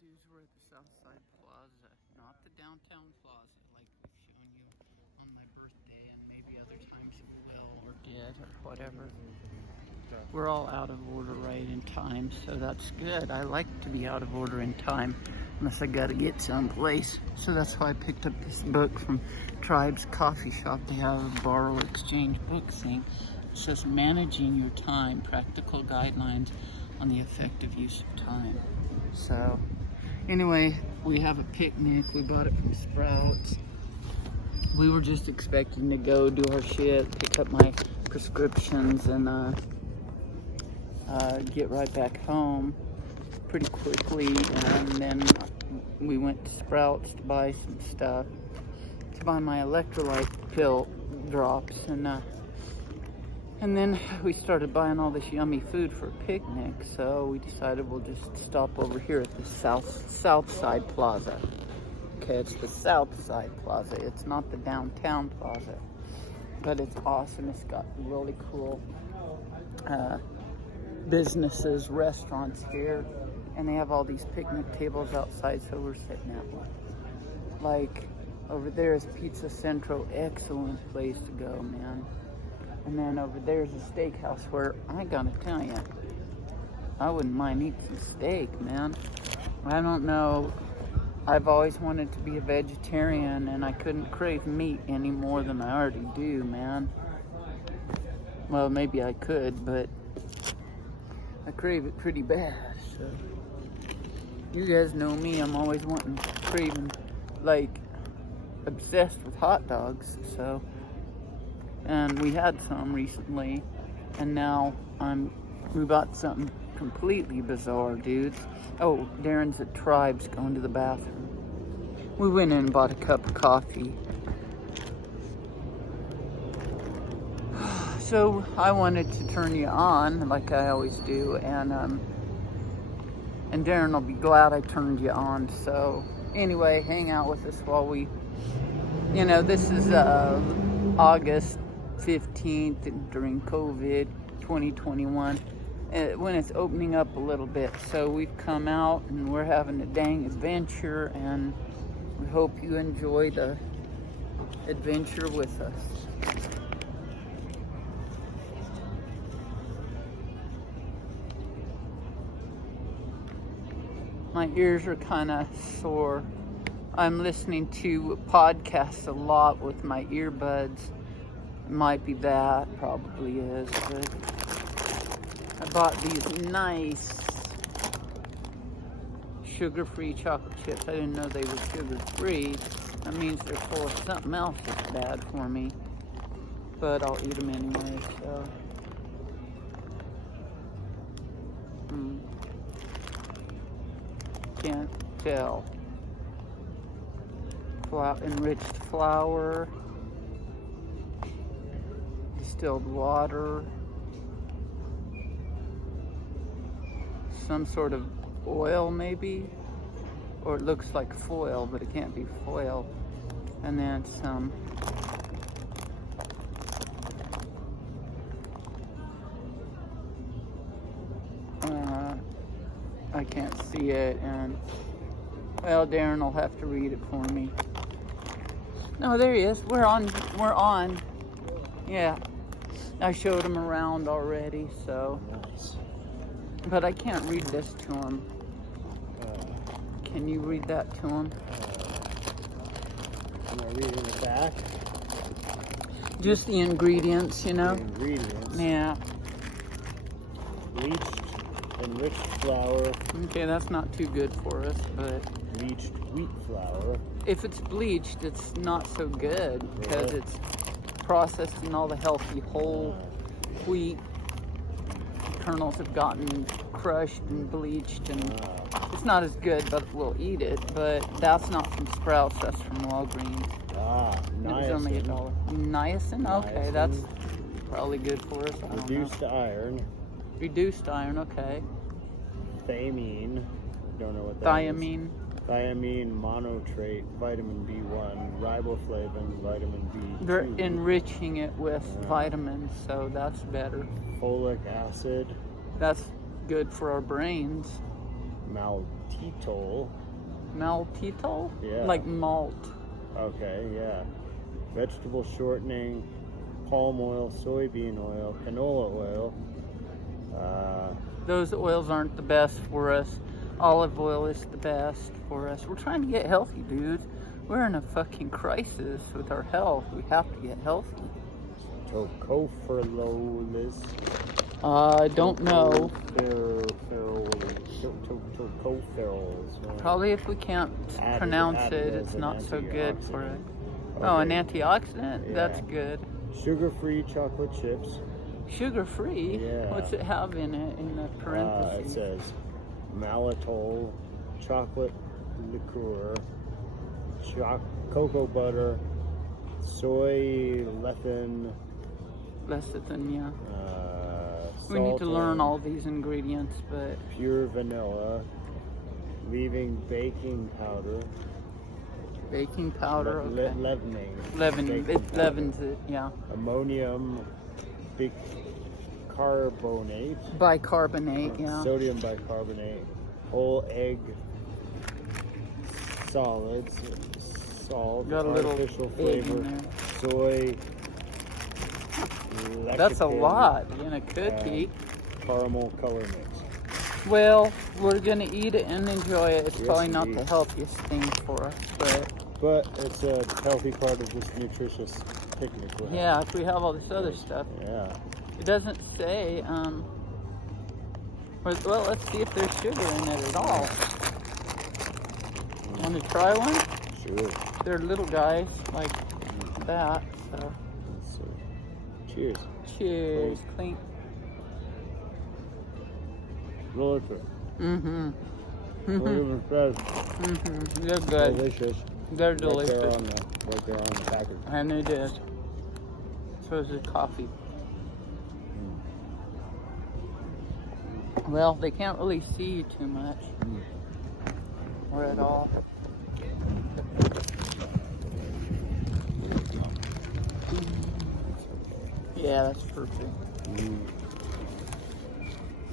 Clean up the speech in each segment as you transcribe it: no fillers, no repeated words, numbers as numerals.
dudes, we're at the Southside Plaza, not the downtown plaza like we've shown you on my birthday and maybe other times we will or did or whatever. We're all out of order right in time, so that's good. I like to be out of order in time unless I gotta get someplace. So that's why I picked up this book from Tribe's Coffee Shop. They have a borrow exchange book thing. It says Managing Your Time, Practical Guidelines on the Effective Use of Time. So anyway, we have a picnic. We bought it from Sprouts. We were just expecting to go do our shit, pick up my prescriptions, and get right back home pretty quickly. And then we went to Sprouts to buy some stuff, to buy my electrolyte pill drops, and then we started buying all this yummy food for a picnic. So we decided we'll just stop over here at the Southside Plaza. Okay, it's the Southside Plaza. It's not the downtown plaza, but it's awesome. It's got really cool businesses, restaurants here, and they have all these picnic tables outside, so we're sitting at one. Like, over there is Pizza Centro, excellent place to go, man. And then over there's a steakhouse where, I gotta tell you, I wouldn't mind eating some steak, man. I don't know, I've always wanted to be a vegetarian, and I couldn't crave meat any more than I already do, man. Well, maybe I could, but I crave it pretty bad. So you guys know me, I'm always craving, like, obsessed with hot dogs. So, and we had some recently, and now we bought something completely bizarre, dudes. Oh, Darren's at Tribes going to the bathroom. We went in and bought a cup of coffee. So I wanted to turn you on, like I always do, and Darren will be glad I turned you on. So anyway, hang out with us while we, this is August 15th during COVID 2021, when it's opening up a little bit. So we've come out and we're having a dang adventure, and we hope you enjoy the adventure with us. My ears are kind of sore. I'm listening to podcasts a lot with my earbuds. It might be that, probably is, but I bought these nice sugar-free chocolate chips. I didn't know they were sugar-free. That means they're full of something else that's bad for me, but I'll eat them anyway, so. Can't tell. Enriched flour, distilled water, some sort of oil maybe, or it looks like foil, but it can't be foil, and then some I can't see it, and well, Darren will have to read it for me. No, there he is. We're on. Yeah, I showed him around already, so. Nice. But I can't read this to him. Can you read that to him? Am I reading the back? Just the ingredients, The ingredients. Yeah. Bleached, enriched flour. Okay, that's not too good for us, but Bleached wheat flour. if it's bleached, it's not so good because Really? it's processed in all the healthy whole wheat kernels have gotten crushed and bleached, and it's not as good, but we'll eat it. But that's not from Sprouts, that's from Walgreens. It was only Niacin. $1. Niacin? Okay, Niacin. that's probably good for us. I don't know. Reduced iron. Reduced iron, okay. Thiamine. Don't know what that is. Thiamine. Thiamine monotrate, vitamin B1, riboflavin, vitamin B2. They're enriching it with vitamins, so that's better. Folic acid, That's good for our brains. maltitol. maltitol. Maltitol? Yeah. Like malt. Okay, yeah. Vegetable shortening, palm oil, soybean oil, canola oil. Those oils aren't the best for us. Olive oil is the best for us. We're trying to get healthy, dudes. We're in a fucking crisis with our health. We have to get healthy. Tocopherols. I don't know. Tocopherols. Probably if we can't pronounce it, it's not so good for it. Oh, an antioxidant? Yeah. That's good. Sugar-free chocolate chips. Sugar-free? Yeah. What's it have in it, in the It parentheses? says maltitol, chocolate liqueur, cocoa butter, soy lecithin. Lecithin, yeah. We Salt need to learn and all these ingredients, but pure vanilla, leaving baking powder. baking powder, okay. Leavening. Leaven, Baking it powder. leavens it, yeah. Ammonium bicarbonate. Bicarbonate, yeah. Sodium bicarbonate. Whole egg solids. Salt. Got a little artificial egg flavor. in there. Soy. That's a lecithin, lot in a cookie. Caramel color mix. Well, we're gonna eat it and enjoy it. It's Yes, probably not indeed. the healthiest thing for us, but But it's a healthy part of this nutritious picnic. we're having. yeah, if we have all this other stuff. Yeah. It doesn't say, well, let's see if there's sugar in it at all. Want to try one? Sure. They're little guys like that, so. Let's see. Cheers. Cheers, clink. Delicious. Mm-hmm. What even says Mm-hmm. They're good. delicious. They're Right there delicious. right there on the package. And it is. So is the coffee. Well, they can't really see you too much. Or at all. Yeah, that's perfect. Mm.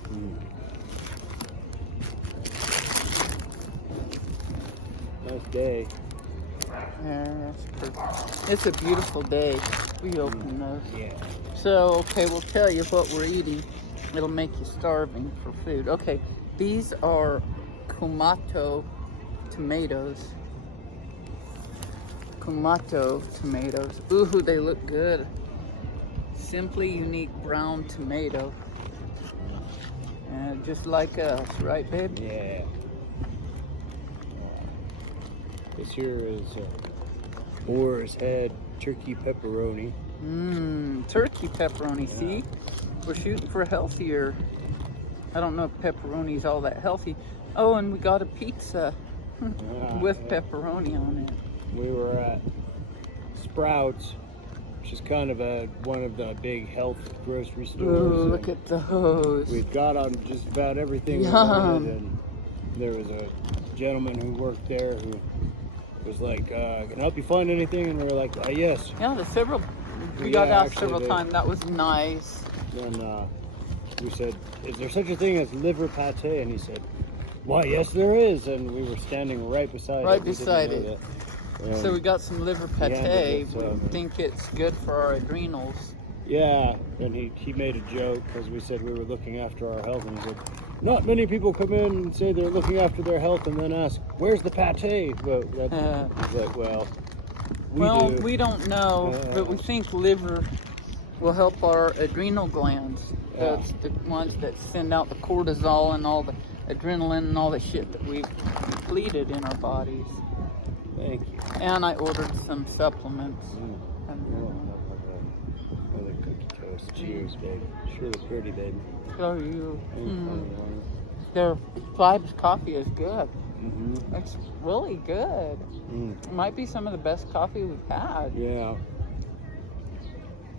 Mm. Nice day. Yeah, that's perfect. It's a beautiful day. We open those. Yeah. So, okay, we'll tell you what we're eating. It'll make you starving for food. Okay, these are Kumato tomatoes. Kumato tomatoes. Ooh, they look good. Simply unique brown tomato. Just like us, right, babe? Yeah. This here is boar's head turkey pepperoni. Turkey pepperoni. See, we're shooting for healthier. I don't know if pepperoni's all that healthy. Oh, and we got a pizza with pepperoni on it. We were at Sprouts, which is kind of one of the big health grocery stores. Ooh, look at those. We'd got on just about everything we Yum. wanted, and there was a gentleman who worked there who was like, "Can I help you find anything?" And we were like, "Yes." Yeah, there's several. We Yeah, got asked actually, several they- times. That was nice. Then we said, "Is there such a thing as liver pate?" And he said, "Why, yes, there is." And we were standing right beside it. Right We didn't beside know it. that. And So we got some liver pate. handed it to We him. think it's good for our adrenals. yeah, and he made a joke because we said we were looking after our health, and he said, "Not many people come in and say they're looking after their health and then ask, where's the pate?" But that's like, well, do. We don't know, but we think liver will help our adrenal glands. Yeah. That's the ones that send out the cortisol and all the adrenaline and all the shit that we've depleted in our bodies. Thank you. And I ordered some supplements. Another cookie toast. Cheers, babe. Sure look pretty, babe. So you, their Vibes coffee is good. Mm-hmm. It's really good. It might be some of the best coffee we've had. Yeah.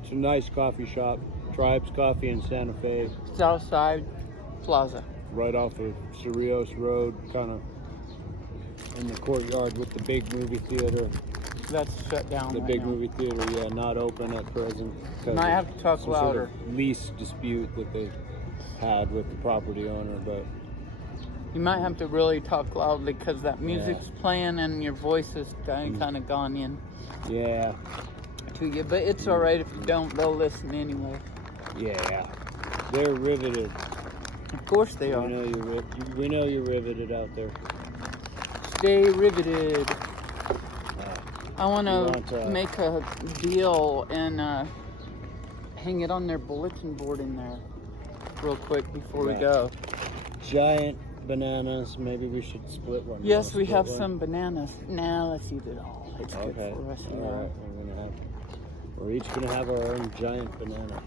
It's a nice coffee shop. Tribes Coffee in Santa Fe, Southside Plaza. right off of Cerrillos Road, kind of in the courtyard with the big movie theater. That's shut down. The right big now. movie theater, yeah, not open at present. 'Cause Might of have to talk some sort louder. of lease dispute that they had with the property owner, but You might have to really talk loudly because that music's playing and your voice is kind of gone in Yeah. to you. But it's all right if you don't. They'll listen anyway. Yeah. They're riveted. Of course they We are. know we know you're riveted out there. Stay riveted. I want You to want, make a deal and hang it on their bulletin board in there real quick before we Yeah. go. Giant bananas. Maybe we should split one. You Yes, wanna we split have one? some bananas. Now let's eat it all. It's good Okay. for us. All right. We're each gonna have our own giant banana.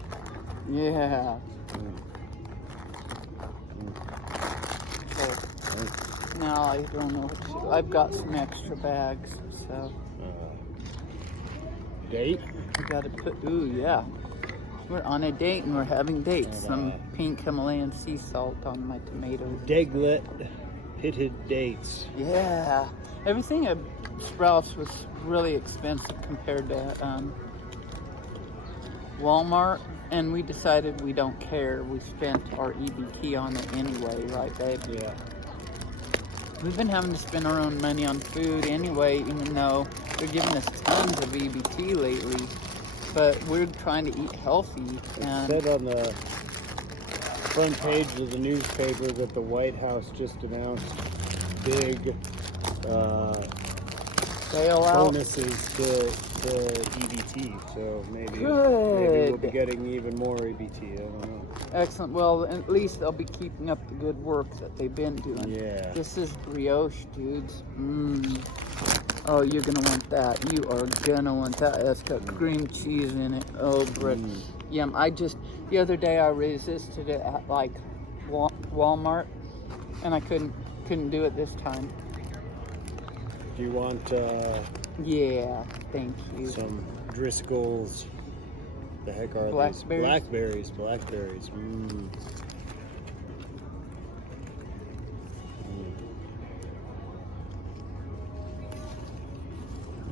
Yeah. Mm. So, now I don't know what to. I've got some extra bags, so Date? I gotta put. Ooh, yeah. We're on a date and we're having dates. Some pink Himalayan sea salt on my tomatoes. Deglet pitted dates. Yeah. Everything at Sprouts was really expensive compared to Walmart, and we decided we don't care. We spent our EBT on it anyway, right, babe? Yeah. We've been having to spend our own money on food anyway, even though they're giving us tons of EBT lately. But we're trying to eat healthy. It And said on the front page of the newspaper that the White House just announced big bailout. bonuses to EBT. So maybe Good. we'll be getting even more EBT. I don't know. Excellent. Well, at least they'll be keeping up the good work that they've been doing. Yeah. This is brioche, dudes. Oh, you're gonna want that. You are gonna want that. It's got cream cheese in it. Oh, Brett. Yum. The other day I resisted it at like Walmart, and I couldn't do it this time. Do you want Yeah, thank you. some Driscoll's? The heck are Blackberries? these? Blackberries.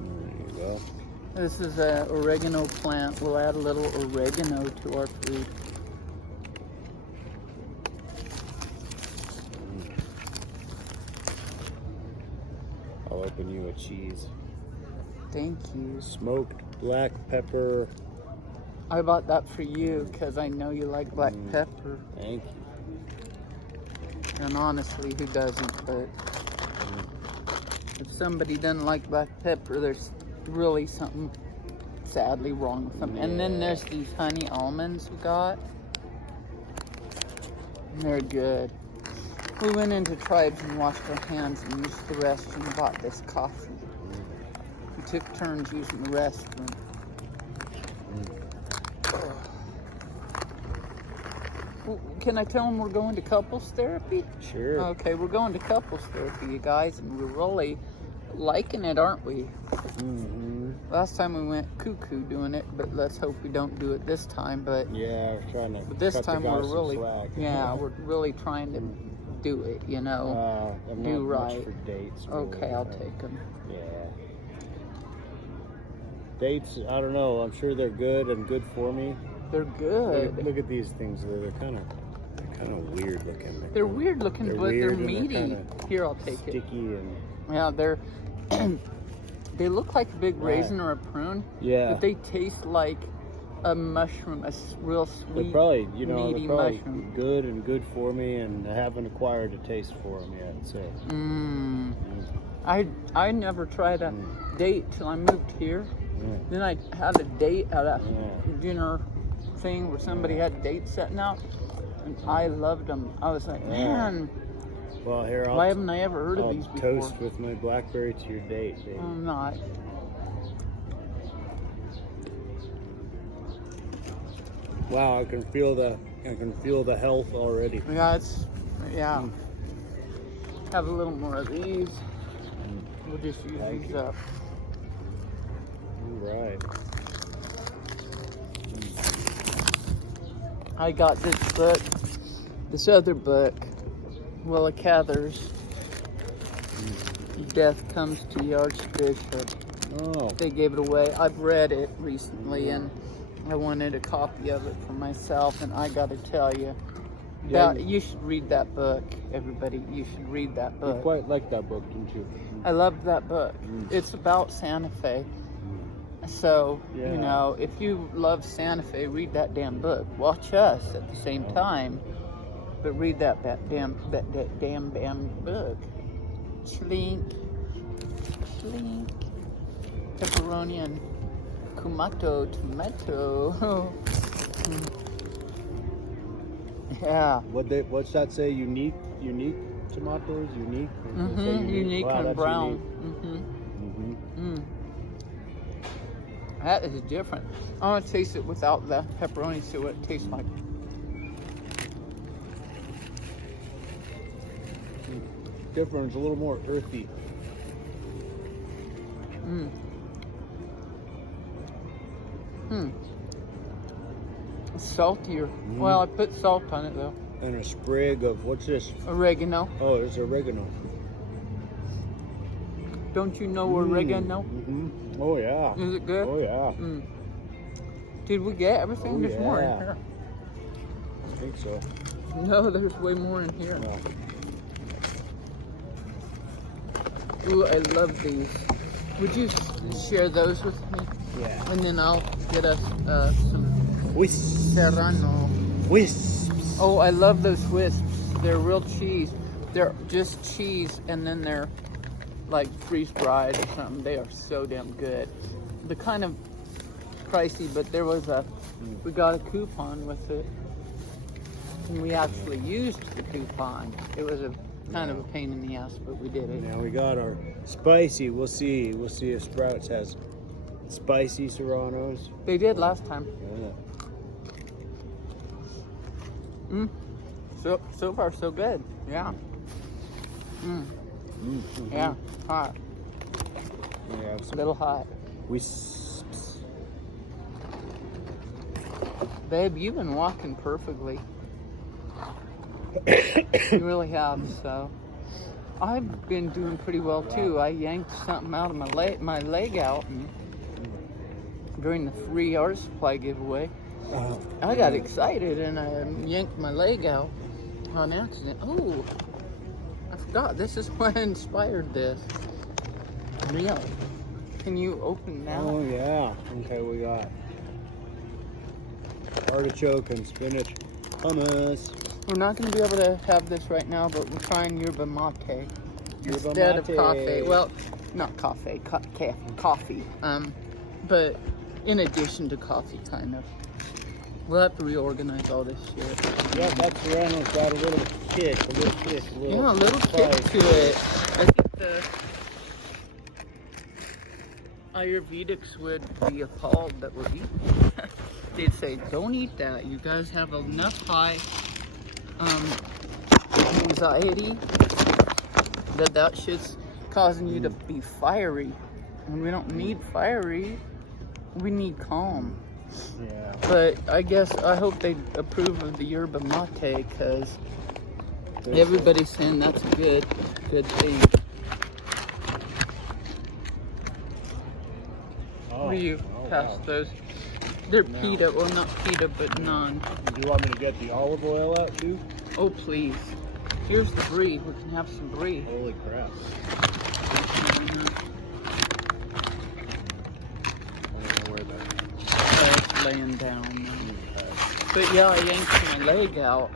There you go. This is an oregano plant. We'll add a little oregano to our food. I'll open you a cheese. Thank you. Smoked black pepper. I bought that for you because I know you like black pepper. Thank you. And honestly, who doesn't? But if somebody doesn't like black pepper, there's really something sadly wrong with them. And then there's these honey almonds we got. And they're good. We went into Tribes and washed our hands and used the restroom and bought this coffee. We took turns using the restroom. Well, can I tell them we're going to couples therapy? Sure. Okay, we're going to couples therapy, you guys, and we're really liking it, aren't we? Last time we went cuckoo doing it, but let's hope we don't do it this time. But Yeah, we're trying to. but this cut the time guy we're some really, slack. we're really trying to do it, you know. I'm do not right. much for dates. Okay, really. I'll take them. Yeah. Dates, I don't know. I'm sure they're good and good for me. They're good. Look at these things. They're kind of weird looking. They're weird looking, They're but weird they're and they're meaty. kinda Here, I'll take sticky it. and Yeah, they're they look like a big Right. raisin or a prune. yeah. But they taste like a mushroom, real sweet, They're probably, meaty they're probably mushroom. good and good for me, and I haven't acquired a taste for them yet. So I never tried a date till I moved here. Then I had a date at a dinner thing where somebody had dates setting out, and I loved them. I was like, man, Well, here why haven't I ever heard of I'll these before? toast with my blackberry to your date, baby. I'm not. Wow, I can feel the health already. Yeah. Have a little more of these. We'll just use Thank these you. up. All right. I got this book, this other book, Willa Cather's Death Comes to the Archbishop. Oh, They gave it away. I've read it recently and I wanted a copy of it for myself, and I gotta tell you, That you should read that book, everybody. You should read that You book. quite liked that book, didn't you? I loved that book. It's about Santa Fe. So, Yeah. you know, if you love Santa Fe, read that damn book. Watch us at the same time, but read that damn book. Chlink, chlink. Pepperoni and tomato. Yeah. What's that say? Unique tomatoes, unique. Does it say Unique Wow, and that's brown. unique. Mm. That is different. I want to taste it without the pepperoni, see what it tastes like. Different. It's a little more earthy. It's saltier. Well, I put salt on it though. And a sprig of what's this? Oregano. Oh, it's oregano. Don't you know oregano? Mm-hmm. Oh yeah. Is it good? Oh yeah. Did we get everything? Oh, There's more in yeah. here. I think so. No, there's way more in here. Yeah. Ooh, I love these. Would you share those with me? Yeah. And then I'll get us some Wisps. serrano. Wisps. Oh, I love those wisps. They're real cheese. They're just cheese, and then they're like freeze dried or something. They are so damn good. They're kind of pricey, but we got a coupon with it, and we actually used the coupon. It was a kind of a pain in the ass, but we did it. Now we got our spicy. We'll see if Sprouts has spicy serranos. They did last time. Yeah. So far so good. Yeah. Yeah. Hot. We have A some little hot. wisps. Babe, you've been walking perfectly. You really have. So I've been doing pretty well too. I yanked something out of my leg out, and during the free art supply giveaway, I got excited and I yanked my leg out on accident. Oh, I forgot. This is what inspired this. Real. Can you open that? Oh yeah. Okay, we got artichoke and spinach hummus. We're not going to be able to have this right now, but we're trying yerba mate Yerba instead of mate. coffee. Well, not coffee, coffee. But in addition to coffee, kind of. We'll have to reorganize all this shit. Yeah, that serrano's got a little kick, a little Yeah, a little kick spice. to it. I think the Ayurvedics would be appalled that we're eating. They'd say, don't eat that. You guys have enough high anxiety that shit's causing you to be fiery. And we don't need fiery. We need calm. Yeah. But I guess I hope they approve of the yerba mate, because everybody's saying that's a good thing. Oh, What do you pass wow. those? They're No. pita, well not pita, but naan. Do you want me to get the olive oil out too? Oh please. Here's the brie. We can have some brie. Holy crap. I don't know where that It's laying down. But yeah, I yanked my leg out,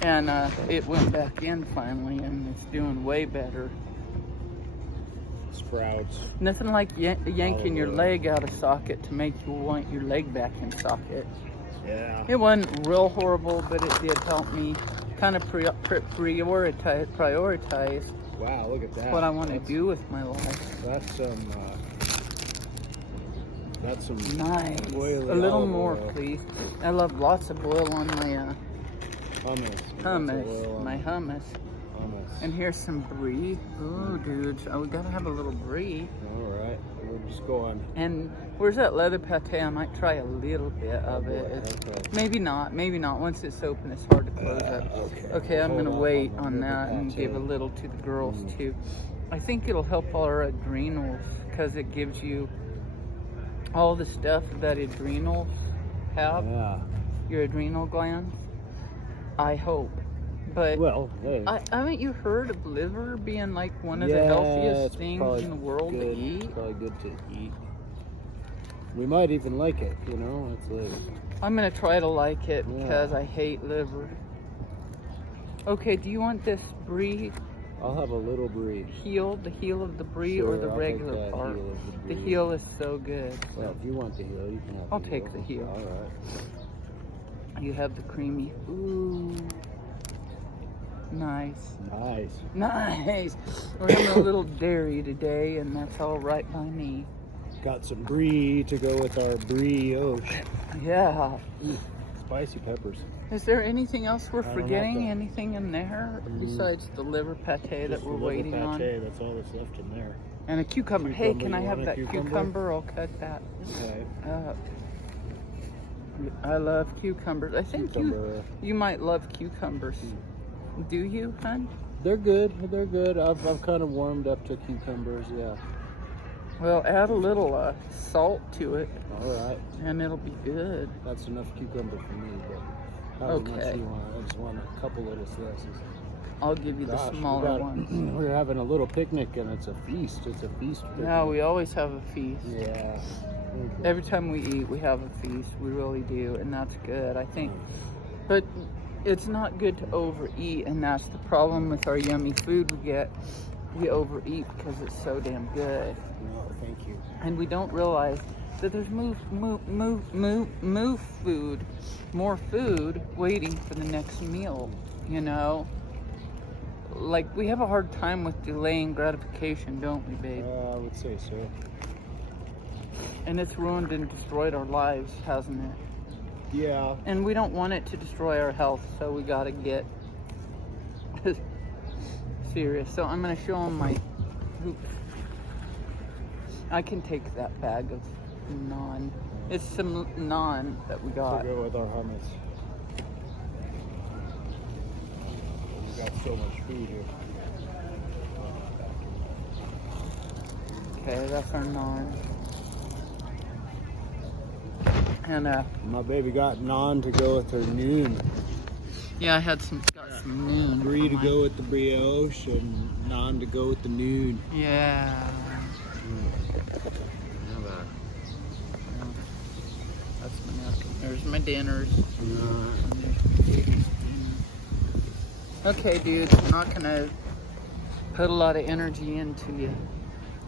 and it went back in finally, and it's doing way better. Sprouts. Nothing like yanking your oil. leg out of socket to make you want your leg back in socket. Yeah. It wasn't real horrible, but it did help me kind of prioritize Wow, look at that. what I want to do with my life. That's some Nice. oily A little olive more, oil. please. I love lots of oil on my hummus. Lots of hummus. oil on My hummus. hummus. And here's some brie. Ooh, dude. Oh, we gotta have a little brie. All right, we'll just go on. And where's that leather pate? I might try a little bit of it. Okay. Maybe not. Maybe not. Once it's open, it's hard to close up. Okay, I'm Hold gonna on, wait hold on on. that and give a little to the girls too. I think it'll help our adrenals because it gives you all the stuff that adrenals have. Yeah. Your adrenal glands. I hope. But Well, hey. haven't you heard of liver being like one of the Yeah, healthiest it's things probably in the world to good. eat? It's probably good to eat. We might even like it, you know? It's like, I'm gonna try to like it Yeah. because I hate liver. Okay, do you want this brie I'll have a little brie. heel, the heel of the brie, or Sure, the I'll take regular that part? heel of the The brie. heel is so good. Well, if you want the heel, you can have I'll the take the heel. All right. You have the creamy. Ooh. Nice. Nice. Nice. We're having a little dairy today, and that's all right by me. Got some brie to go with our brioche. Yeah. Spicy peppers. Is there anything else we're I don't forgetting? know. Anything in there besides the liver pate that Just we're the liver waiting on? pate, that's all that's left in there. And a cucumber. Hey, Cucumber, can I you have want a that cucumber? cucumber? I'll cut that Okay. up. I love cucumbers. I think Cucumber. you might love cucumbers. Do you, hon? They're good. They're good. I've kind of warmed up to cucumbers. Yeah. Well, add a little salt to it, All right. and it'll be good. That's enough cucumber for me. But however much Okay. you want. I just want a couple little slices. I'll give you the Gosh, smaller one. We're having a little picnic and it's a feast. It's a feast. Picnic. No, we always have a feast. Yeah. Every time we eat, we have a feast. We really do, and that's good, I think. But it's not good to overeat, and that's the problem with our yummy food we get. We overeat because it's so damn good, No, thank you. and we don't realize that there's more food waiting for the next meal. You know, like we have a hard time with delaying gratification, don't we, babe? I would say so. And it's ruined and destroyed our lives, hasn't it? Yeah. And we don't want it to destroy our health, so we gotta get serious. So I'm gonna show them my. Oops. I can take that bag of naan. It's some naan that we got. To go with our hummus. We got so much food here. Okay, that's our naan. And My baby got naan to go with her noon. yeah, I got some noon. Brie to go with the brioche and naan to go with the noon. Yeah. How about That's my napkin. There's my dinners. Okay, dude, I'm not gonna put a lot of energy into you,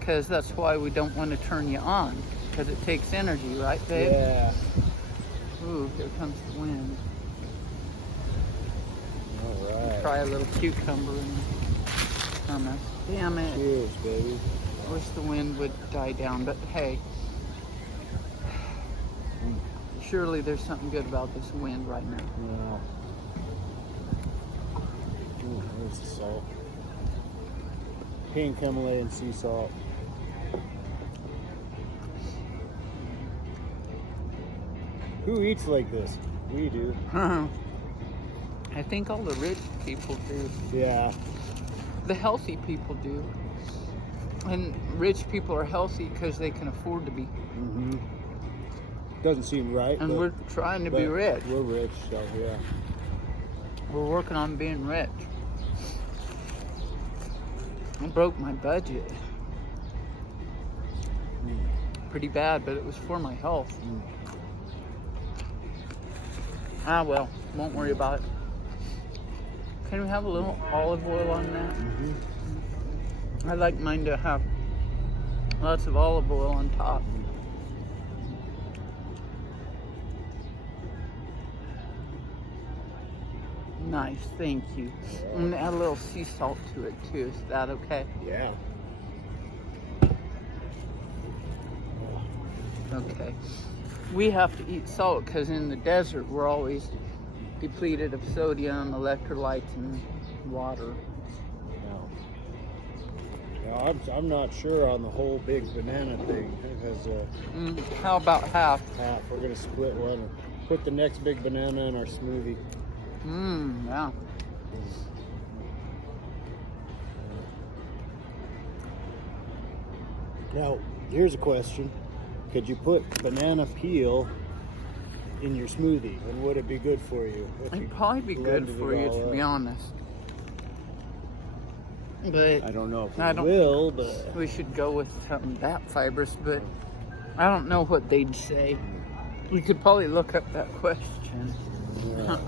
because that's why we don't want to turn you on, because it takes energy, right, babe? Yeah. Ooh, here comes the wind. All right. Try a little cucumber and hummus. Damn it. Cheers, baby. I wish the wind would die down, but hey. Surely there's something good about this wind right now. Yeah. Ooh, there's the salt. Pink Himalayan sea salt. Who eats like this? We do. I think all the rich people do. Yeah. The healthy people do. And rich people are healthy because they can afford to be. Mm-hmm. Doesn't seem right. And but, we're trying to be but rich. We're rich, so yeah. We're working on being rich. I broke my budget. Pretty bad, but it was for my health. Ah, well, won't worry about it. Can we have a little olive oil on that? Mm-hmm. I like mine to have lots of olive oil on top. Nice, thank you. I'm gonna add a little sea salt to it too. Is that okay? Yeah. Okay. We have to eat salt because in the desert we're always depleted of sodium, electrolytes, and water. Yeah, I'm not sure on the whole big banana thing because How about half? half we're gonna split one and put the next big banana in our smoothie. Yeah. Now, here's a question. Could you put banana peel in your smoothie, and would it be good for you? If you It'd probably be good blended for it you, all to be up? honest. But I don't know if I it don't- will, but we should go with something that fibrous, but I don't know what they'd say. We could probably look up that question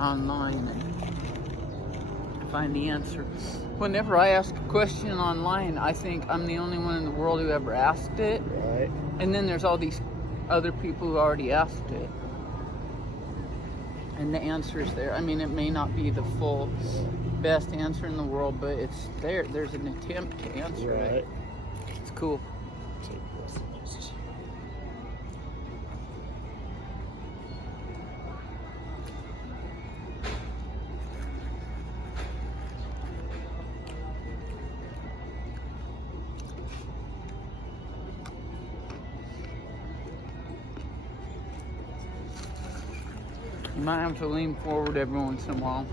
online and find the answer. Whenever I ask a question online, I think I'm the only one in the world who ever asked it. right. And then there's all these other people who already asked it. And the answer is there. I mean, it may not be the full best answer in the world, but it's there. There's an attempt to answer Right. it. It's cool. Take this. You might have to lean forward every once in a while.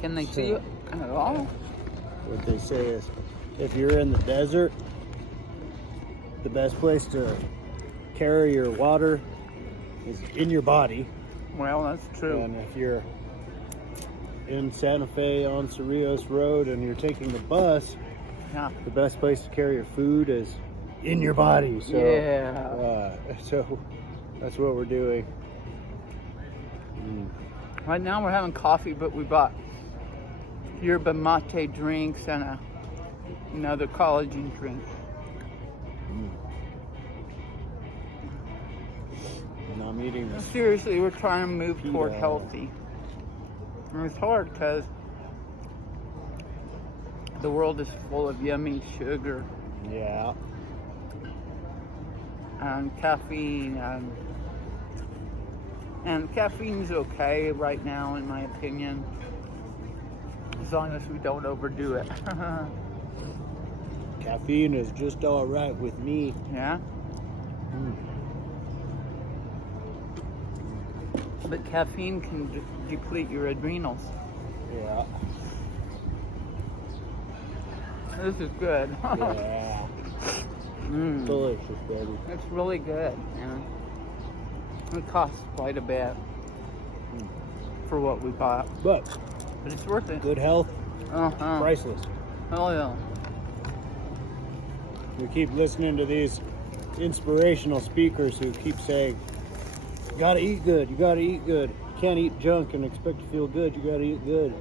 Can they see you at all? What they say is, if you're in the desert, the best place to carry your water is in your body. Well, that's true. And if you're in Santa Fe on Cerrillos Road and you're taking the bus, Yeah. the best place to carry your food is in your body. So, so that's what we're doing. Right now we're having coffee, but we bought yerba mate drinks and another collagen drink. And I'm eating this. Seriously, we're trying to move toward Keto. healthy. And it's hard because the world is full of yummy sugar Yeah. and caffeine, and caffeine's okay right now, in my opinion, as long as we don't overdo it. Caffeine is just all right with me. Yeah. But caffeine can deplete your adrenals. Yeah. This is good. Yeah. Mm. Delicious, baby. It's really good, man. It costs quite a bit for what we bought, But but it's worth it. good health, Uh-huh. priceless. Oh yeah. We keep listening to these inspirational speakers who keep saying, you gotta eat good, you gotta eat good. You can't eat junk and expect to feel good, you gotta eat good.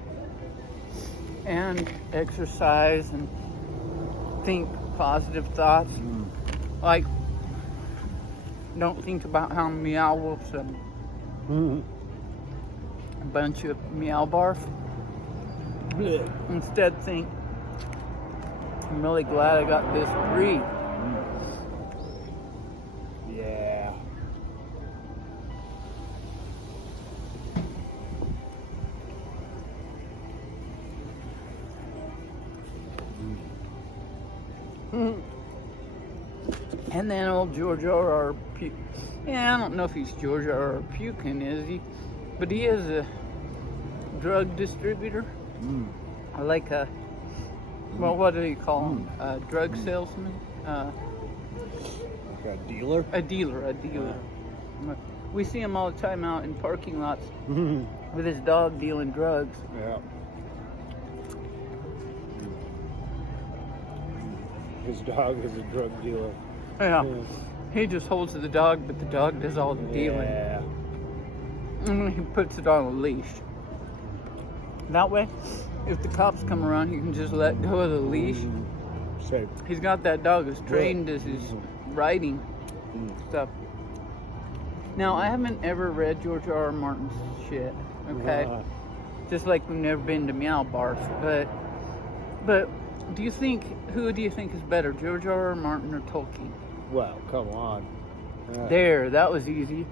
And exercise and think positive thoughts. Like, don't think about how Meow Wolf's a bunch of meow barf. Instead, think, I'm really glad I got this breed. Yeah. And then old Georgia or I don't know if he's Georgia or Pukin, is he? But he is a drug distributor. Like a, well, what do you call him? A drug salesman? Like a dealer? A dealer. We see him all the time out in parking lots with his dog dealing drugs. Yeah. His dog is a drug dealer. Yeah. He just holds the dog, but the dog does all the dealing. Yeah. And he puts it on a leash. That way, if the cops come around, he can just let go of the leash. Safe. He's got that dog as trained as his riding stuff. Now, I haven't ever read George R. R. Martin's shit, okay? Just like we've never been to Meow Barf, but who do you think is better, George R. R. Martin or Tolkien? Well, come on. There, that was easy.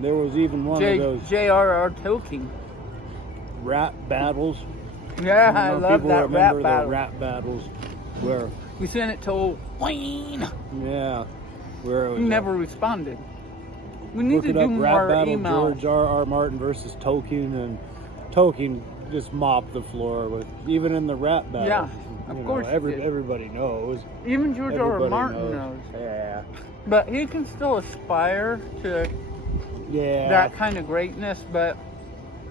There was even one of those J.R.R. Tolkien. rap battles. Yeah, I love people that rap remember battle. the rap battles where, We sent it to Wayne. yeah, where it was He never responded. We need look to it do up, rap more battle emails. George R. R. Martin versus Tolkien, and Tolkien just mopped the floor with even in the rap battle. Yeah. Of course he did. everybody knows. Even George R. R. Everybody Martin knows. Yeah. But he can still aspire to Yeah. that kind of greatness, but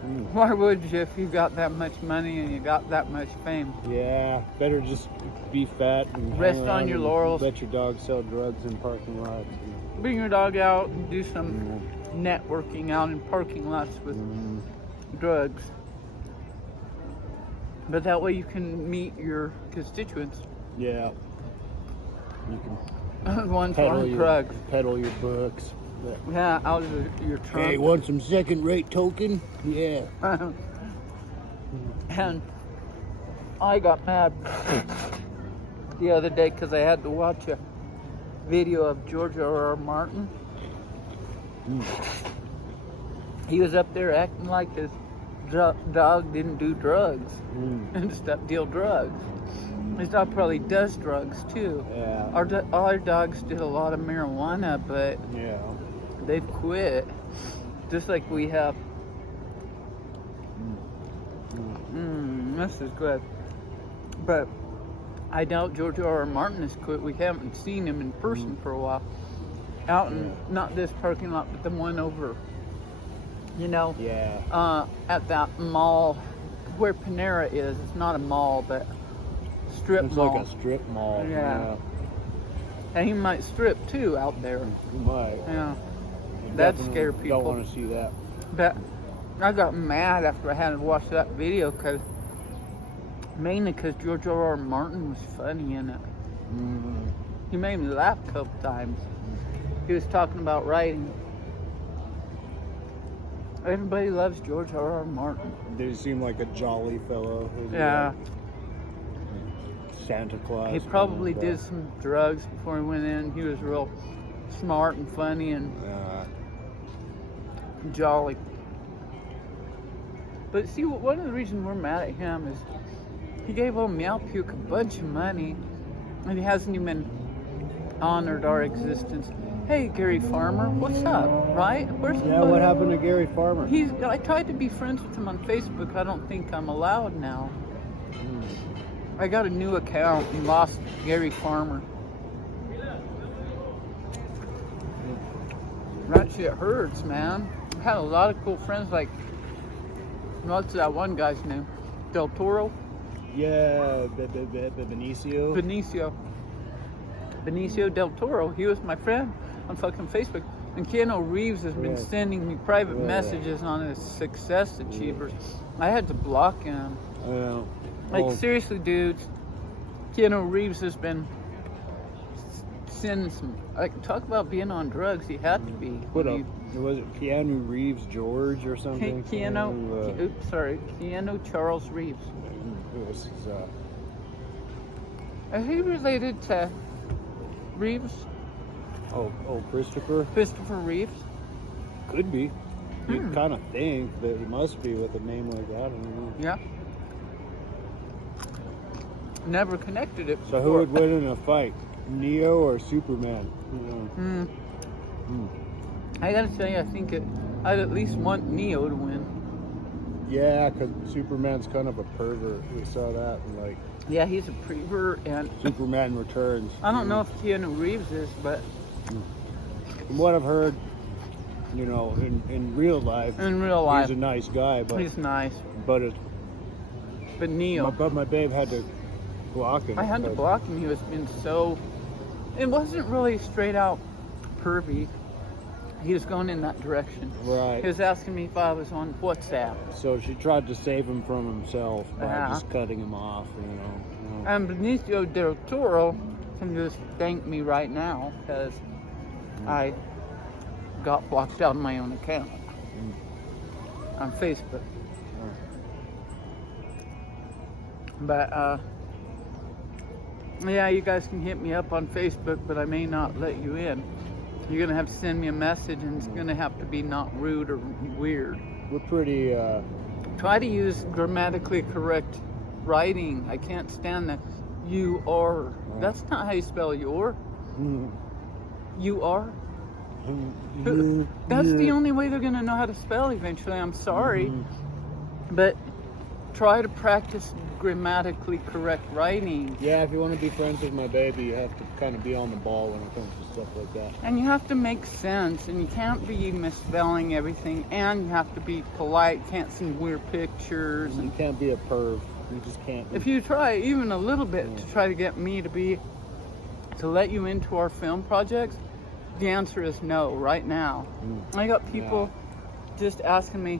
Mm. why would you if you got that much money and you got that much fame? Yeah. Better just be fat and hang Rest on around your and laurels. Let your dog sell drugs in parking lots. Bring your dog out and do some networking out in parking lots with Mm. drugs. But that way you can meet your constituents. Yeah. You can Ones on drugs. peddle your books. Yeah, out of your trunk. Hey, want some second-rate token? Yeah. And I got mad the other day because I had to watch a video of George R. R. Martin. He was up there acting like his dog didn't do drugs and stuff, deal drugs. His dog probably does drugs too. Yeah. Our dogs did a lot of marijuana, but Yeah. they've quit, just like we have. This is good. But I doubt George R. R. Martin has quit. We haven't seen him in person for a while. Out in, not this parking lot, but the one over, Yeah. at that mall where Panera is. It's not a mall, but strip It's mall. like a strip mall. Yeah. And he might strip too out there. You might. Yeah. You That'd definitely scare people. Don't want to see that. But I got mad after I had to watch that video mainly because George R. R. Martin was funny in it. He made me laugh a couple times. He was talking about writing. Everybody loves George R. R. Martin. They seem like a jolly fellow. Yeah. Santa Claus. He probably did some drugs before he went in. He was real smart and funny and jolly. But see, one of the reasons we're mad at him is he gave old Meow Puke a bunch of money and he hasn't even honored our existence. Hey, Gary Farmer, what's up, right? Where's Yeah, what happened to Gary Farmer? I tried to be friends with him on Facebook. I don't think I'm allowed now. I got a new account and lost Gary Farmer. That shit hurts, man. I had a lot of cool friends like, what's that one guy's name? Del Toro? Yeah, Benicio. Benicio Del Toro. He was my friend on fucking Facebook. And Keanu Reeves has been sending me private messages on his success achievers. I had to block him. Seriously, dudes, Keanu Reeves has been sending some, talk about being on drugs. He had to be. What up? Was it Keanu Reeves George or something? Keanu Charles Reeves. Is he related to Reeves? Oh, Christopher Reeves? could be. You kind of think that he must be with a name like that. I don't know. Yeah. Never connected it before. So who would win in a fight, Neo or Superman? I gotta tell you, I think I'd at least want Neo to win. Yeah, because Superman's kind of a pervert. We saw that in Yeah, he's a pervert, and Superman Returns. I don't know if Keanu Reeves is, but From what I've heard, in real life, he's a nice guy, but he's nice. But Neo, my babe had to block him. I had to block him. He was been so. It wasn't really straight out pervy. He was going in that direction. Right. He was asking me if I was on WhatsApp. So she tried to save him from himself by just cutting him off, And Benicio del Toro can just thank me right now because I got blocked out of my own account on Facebook. But yeah, you guys can hit me up on Facebook, but I may not let you in. You're gonna have to send me a message, and it's gonna have to be not rude or weird. We're pretty. Try to use grammatically correct writing. I can't stand that. You are. That's not how you spell your. You are. That's the only way they're gonna know how to spell eventually. I'm sorry, but try to practice grammatically correct writing. Yeah, if you want to be friends with my baby, you have to kind of be on the ball when it comes to stuff like that. And you have to make sense, and you can't be misspelling everything, and you have to be polite, can't send weird pictures. You And can't be a perv. You just can't. if you try even a little bit to try to get me to let you into our film projects, the answer is no right now. I got people just asking me,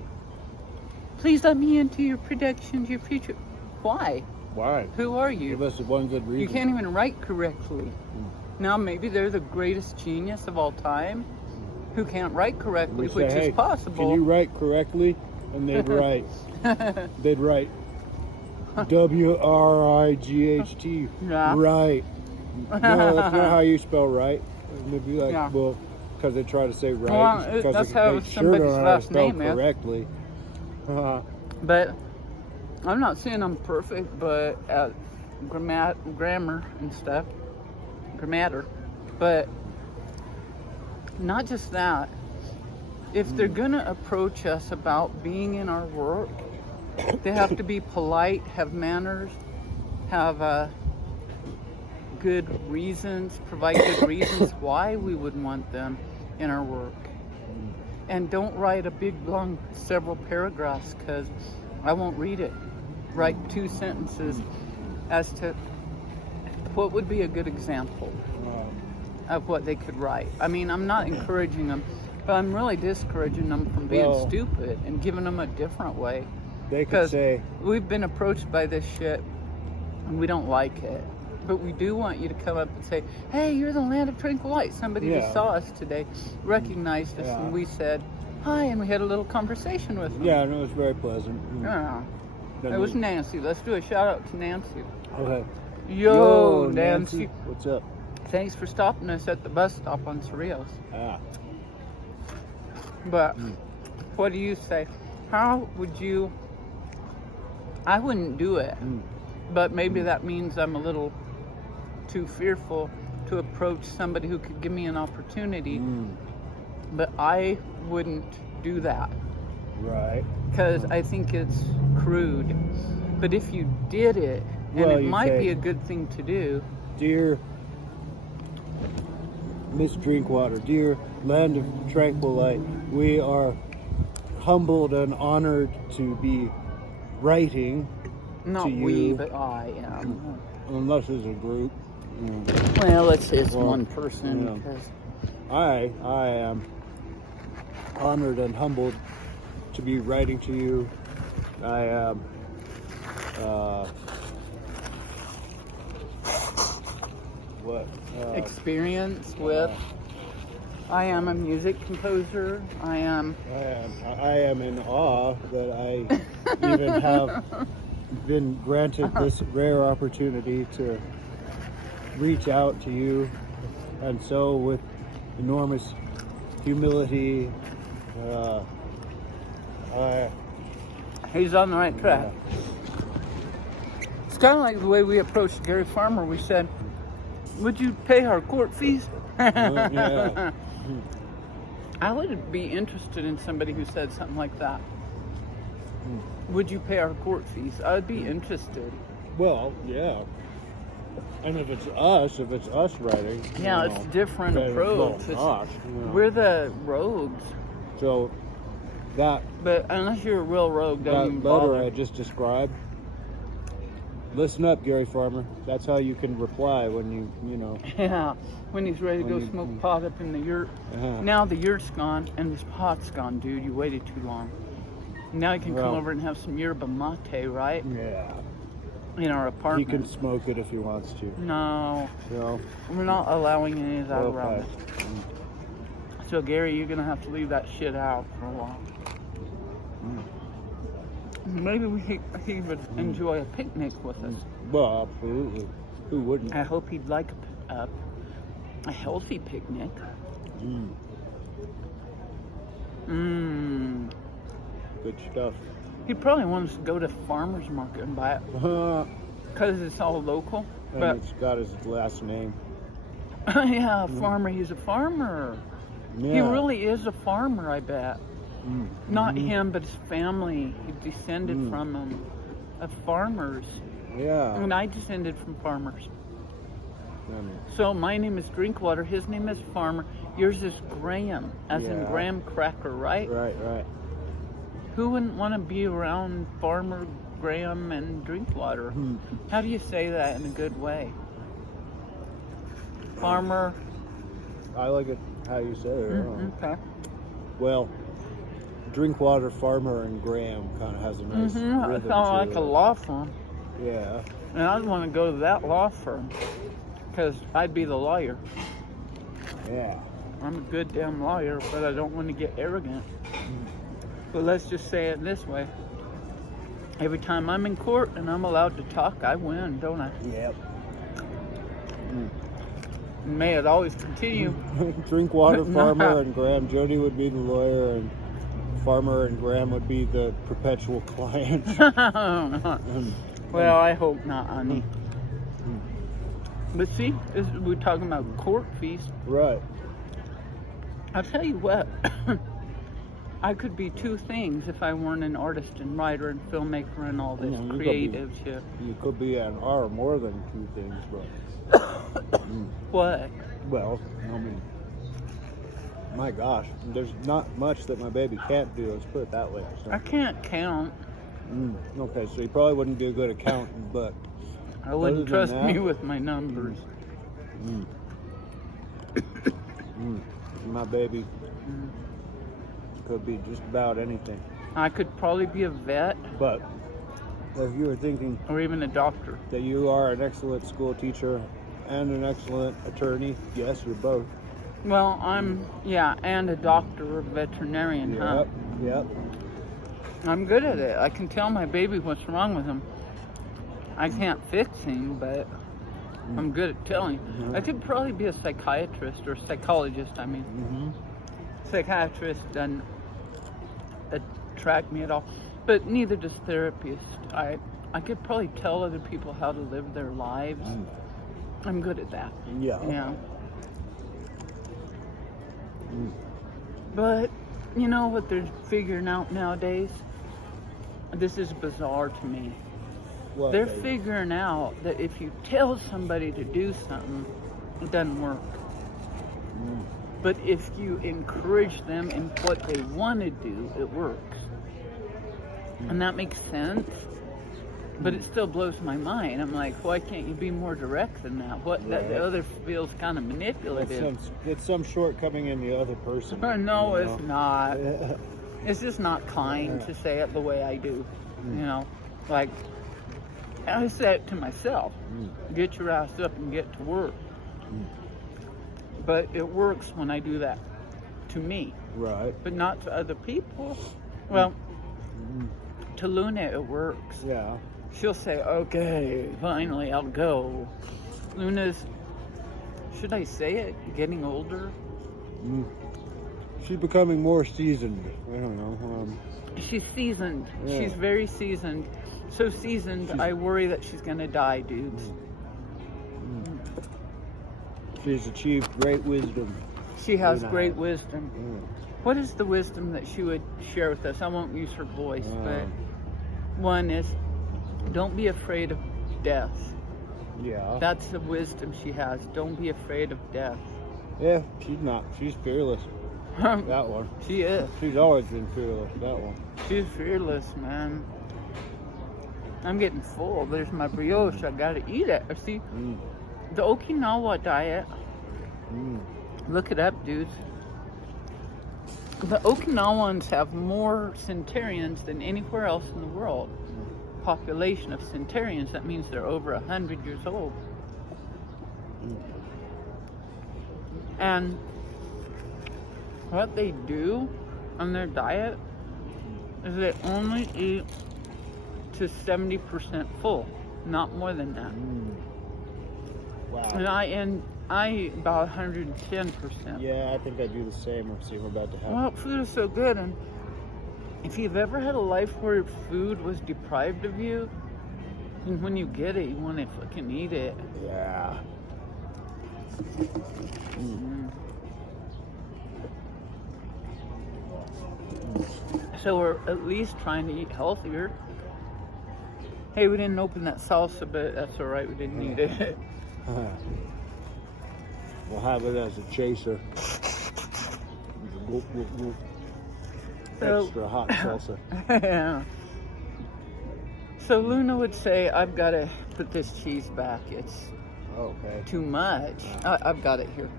please let me into your productions, your future. Why? Why? Who are you? Give us one good reason. You can't even write correctly. Now maybe they're the greatest genius of all time who can't write correctly, We say, which "Hey, is possible. Can you write correctly? And they'd write. They'd write WRIGHT. Yeah. Right. No, that's not how you spell right. And they'd be like, Yeah. well, because they try to say right. Well, because that's they how sure somebody's don't know how to last spell name is. correctly. But I'm not saying I'm perfect, but at grammar and stuff, grammar. But not just that. If they're gonna approach us about being in our work, they have to be polite, have manners, have good reasons, provide good reasons why we would want them in our work. And don't write a big, long, several paragraphs, because I won't read it. Write 2 sentences as to what would be a good example of what they could write. I mean, I'm not encouraging them, but I'm really discouraging them from being Well, stupid and giving them a different way. They could Because say, we've been approached by this shit and we don't like it. But we do want you to come up and say, hey, you're the land of tranquil light. Somebody just saw us today, recognized us, and we said hi, and we had a little conversation with them. yeah, no, it was very pleasant. Yeah. Then It was we- Nancy. Let's do a shout out to Nancy. Okay. Yo, Nancy. What's up? Thanks for stopping us at the bus stop on Cerrillos. Ah. But what do you say? How would you? I wouldn't do it, but maybe that means I'm a little too fearful to approach somebody who could give me an opportunity. But I wouldn't do that Right. because I think it's crude. But if you did it, and Well, it you might say- be a good thing to do. Dear Miss Drinkwater, dear land of tranquil light, we are humbled and honored to be writing Not to we, you. but I am. Unless it's a group. Well, let's say it's Well, one person. yeah. Because I am honored and humbled to be writing to you. I am experience with. I am a music composer. I am. I am in awe that I even have been granted this rare opportunity to reach out to you, and so with enormous humility, He's on the right track. It's kind of like the way we approached Gary Farmer. We said, would you pay our court fees? yeah. I would be interested in somebody who said something like that. Would you pay our court fees? I would be interested. Well, yeah. And if it's us writing. Yeah, you it's know, different then, approach. well, It's- gosh, you know. We're the rogues. So that But unless you're a real rogue, don't even letter bother. I just described. Listen up, Gary Farmer. That's how you can reply when you know. Yeah, when he's ready to When go you- smoke pot up in the yurt. Uh-huh. Now the yurt's gone and this pot's gone, dude. You waited too long. Now you can come Well- over and have some yerba mate, right? Yeah. In our He apartment. can smoke it if he wants to. No, So, we're not allowing any of that around okay. us. So Gary, you're gonna have to leave that shit out for a while. Maybe he would enjoy a picnic with us. Well, absolutely. Who wouldn't? I hope he'd like a healthy picnic. Good stuff. He probably wants to go to farmer's market and buy it And because it's all local. But it's got his last name. yeah, farmer. He's a farmer. Yeah. He really is a farmer, I bet. Not him, but his family. He descended from him. of farmers. Yeah. And I descended from farmers. Um, So my name is Drinkwater, his name is Farmer, yours is Graham, as in Yeah. graham cracker, right? right. Who wouldn't want to be around Farmer, Graham, and Drinkwater? Hmm. How do you say that in a good way? Farmer. I like it how you say it. I don't know. Okay. Well, Drinkwater, Farmer, and Graham kind of has a nice I rhythm sound to like it. a law firm, Yeah. and I'd want to go to that law firm because I'd be the lawyer. Yeah. I'm a good damn lawyer, but I don't want to get arrogant. But let's just say it this way. Every time I'm in court and I'm allowed to talk, I win, don't I? Yep. And may it always continue. Drinkwater, No. Farmer, and Graham. Jody would be the lawyer, and Farmer and Graham would be the perpetual client. Well, I hope not, honey. But see, we're talking about court fees. Right. I'll tell you what. I could be two things if I weren't an artist and writer and filmmaker and all this Yeah, you could creative shit. You could be an R more than two things, but What? well, I mean, my gosh, there's not much that my baby can't do. Let's put it that way. So. I can't count. Okay, so you probably wouldn't be a good accountant, but I wouldn't Other than trust that- me with my numbers. my baby could be just about anything. I could probably be a vet But if you were thinking or even a doctor. that you are an excellent school teacher and an excellent attorney, yes, you're both. Well, and a doctor or veterinarian, huh? Yep. I'm good at it. I can tell my baby what's wrong with him. I can't fix him, but I'm good at telling. I could probably be a psychiatrist or psychologist, I mean. Psychiatrist doesn't attract me at all, but neither does therapist. I could probably tell other people how to live their lives. I'm good at that. Yeah. Yeah. But you know what they're figuring out nowadays? This is bizarre to me. What, They're baby? figuring out that if you tell somebody to do something, it doesn't work. But if you encourage them in what they want to do, it works. And that makes sense. But it still blows my mind. I'm like, why can't you be more direct than that? That the other feels kind of manipulative. It's some shortcoming in the other person. No, you know? it's not. It's just not kind to say it the way I do. You know, like I say it to myself. Get your ass up and get to work. But it works when I do that to me, Right. but not to other people. Well, to Luna it works. Yeah. She'll say, okay, finally I'll go. Luna's, should I say it, getting older? She's becoming more seasoned. I don't know. She's seasoned. Yeah. She's very seasoned. So seasoned, I worry that she's gonna die, dudes. She's achieved great wisdom. She has Luna great has. wisdom. What is the wisdom that she would share with us? I won't use her voice, but one is, don't be afraid of death. Yeah. That's the wisdom she has. Don't be afraid of death. Yeah, she's not. She's fearless. That one. She is. She's always been fearless. That one. She's fearless, man. I'm getting full. There's my brioche. I gotta eat it. See, the Okinawa diet. Look it up, dudes. The Okinawans have more centurions than anywhere else in the world. Population of centurions. That means they're over 100 years old. And what they do on their diet is they only eat to 70% full, not more than that. Wow. And I eat about 110%. Yeah, I think I do the same. Let's see, we're about to have. Well, food is so good, and if you've ever had a life where food was deprived of you, and when you get it, you want to fucking eat it. Yeah. So we're at least trying to eat healthier. Hey, we didn't open that salsa, but that's all right. We didn't need it. We'll have it as a chaser. Whoop, whoop, whoop. So- Extra hot salsa. Yeah. So Luna would say, I've got to put this cheese back. It's Okay. too much. I've got it here.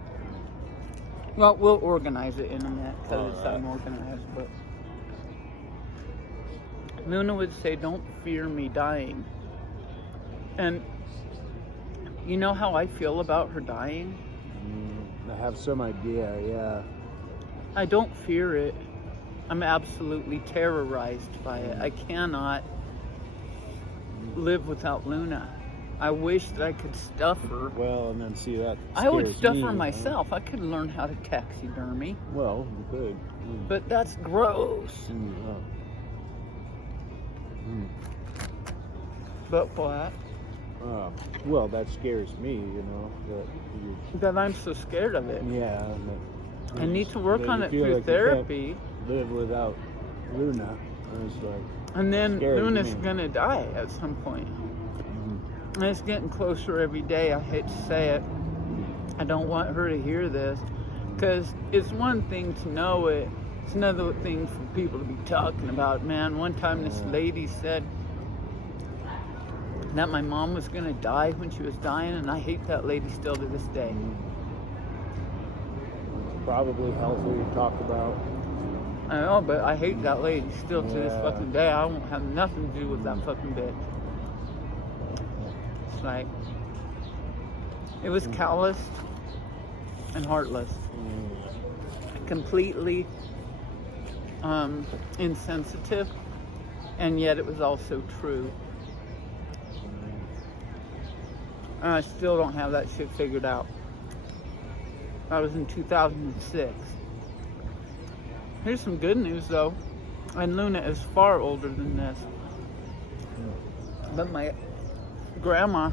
Well, we'll organize it in a minute because All right. I'm organized. But Luna would say, don't fear me dying. And you know how I feel about her dying? I have some idea, yeah. I don't fear it. I'm absolutely terrorized by it. I cannot live without Luna. I wish that I could stuff her. Well, and then see that. I would scares stuff me, her you know? myself. I could learn how to taxidermy. Well, you could. But that's gross. But what? Well, that scares me, you know. That I'm so scared of it. Yeah. I need to work on it feel through like you therapy. can't live without Luna. And it's like, And then scary to Luna's me. gonna die at some point. And it's getting closer every day. I hate to say it. I don't want her to hear this. Because it's one thing to know it. It's another thing for people to be talking about. Man, one time this lady said that my mom was gonna die when she was dying, and I hate that lady still to this day. probably healthy to talk about. I know, but I hate that lady still to this Yeah. fucking day. I won't have nothing to do with that fucking bitch. It's like, it was calloused and heartless. Completely insensitive, and yet it was also true. And I still don't have that shit figured out. That was in 2006. Here's some good news though. And Luna is far older than this. But my grandma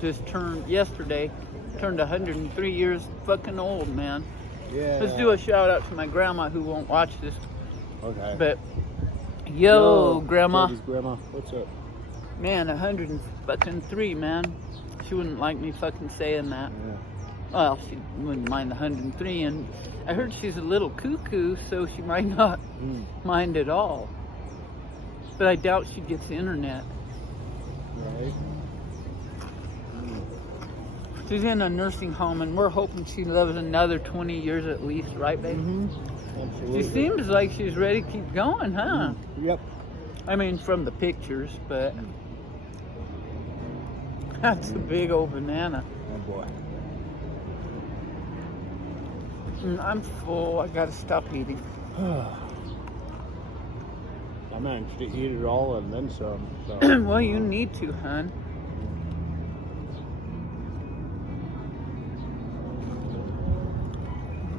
just turned 103 years fucking old, man. Yeah. Let's do a shout out to my grandma who won't watch this. Okay. But yo, grandma. Cody's grandma. What's up? Man, 103, man. She wouldn't like me fucking saying that. Yeah. Well, she wouldn't mind the 103, and I heard she's a little cuckoo, so she might not mind at all. But I doubt she gets the internet. Right. She's in a nursing home, and we're hoping she lives another 20 years at least, right, babe? Absolutely. She seems like she's ready to keep going, huh? Yep. I mean, from the pictures, but that's a big old banana. Oh boy. I'm full. I gotta stop eating. I managed to eat it all and then some. So. Well, you need to, hun.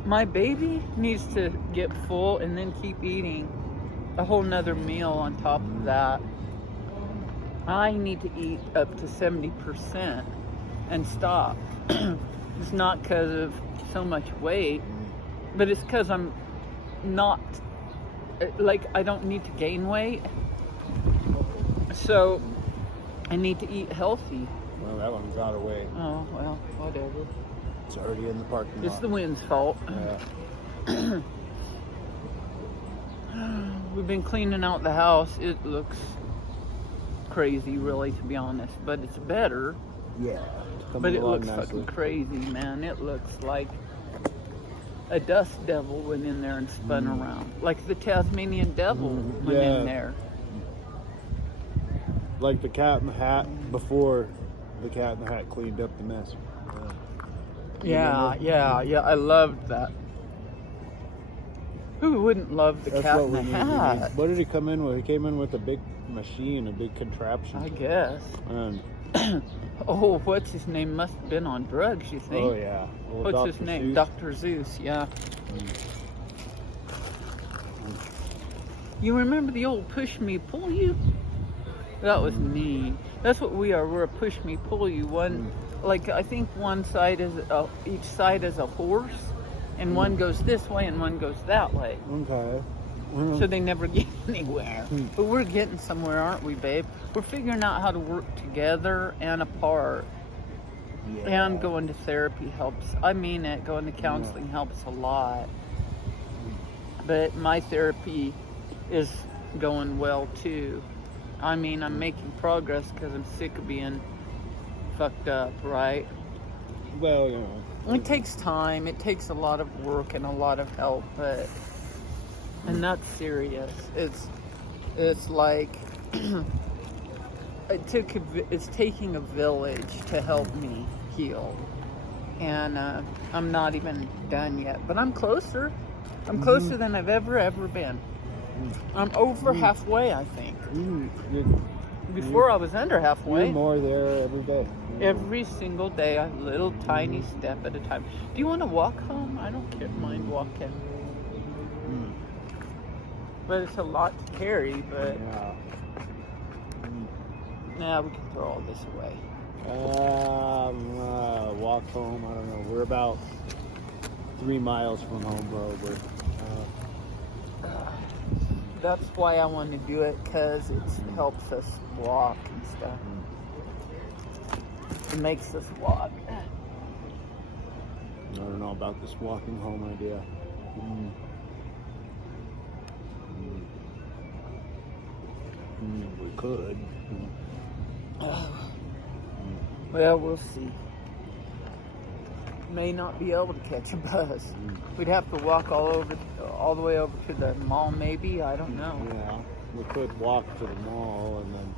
My baby needs to get full and then keep eating a whole nother meal on top of that. I need to eat up to 70% and stop. It's not because of so much weight, but it's because I'm not, like, I don't need to gain weight. So I need to eat healthy. Well, that one got away. Oh, well, whatever. It's already in the parking lot. It's the wind's fault. Yeah. We've been cleaning out the house. It looks crazy, really, to be honest, but it's better. Yeah. It's coming But it along looks nicely. fucking crazy, man. It looks like a dust devil went in there and spun around. Like the Tasmanian devil went Yeah. in there. Like the Cat in the Hat before the Cat in the Hat cleaned up the mess. Yeah, remember? yeah. I loved that. Who wouldn't love the That's Cat what in we the need. Hat? What did he come in with? He came in with a big machine, a big contraption. I guess. And, Oh, what's his name? Must have been on drugs, you think? oh yeah. Old What's Dr. his name? Seuss. Dr. Zeus, yeah. You remember the old push me, pull you? That was me. That's what we are. We're a push me, pull you. One, like, I think one side is, each side is a horse, and one goes this way and one goes that way. Okay. so they never get anywhere. But we're getting somewhere, aren't we, babe? We're figuring out how to work together and apart. Yeah. And going to therapy helps. I mean it. Going to counseling helps a lot. But my therapy is going well too. I mean, I'm making progress because I'm sick of being fucked up, right? Well, you know. It takes time. It takes a lot of work and a lot of help, but and that's serious. It's like it's taking a village to help me heal, and I'm not even done yet, but I'm closer. I'm closer than I've ever been. I'm over halfway, I think. Before I was under halfway. You're more there every day. Every single day, a little tiny step at a time. Do you want to walk home? I don't mind walking. But it's a lot to carry, but now we can throw all this away. Walk home, I don't know. We're about 3 miles from home, bro. That's why I want to do it, because it helps us walk and stuff. It makes us walk. I don't know about this walking home idea. We could. Well, we'll see. May not be able to catch a bus. We'd have to walk all the way over to the mall, maybe. I don't know. Yeah, we could walk to the mall, and then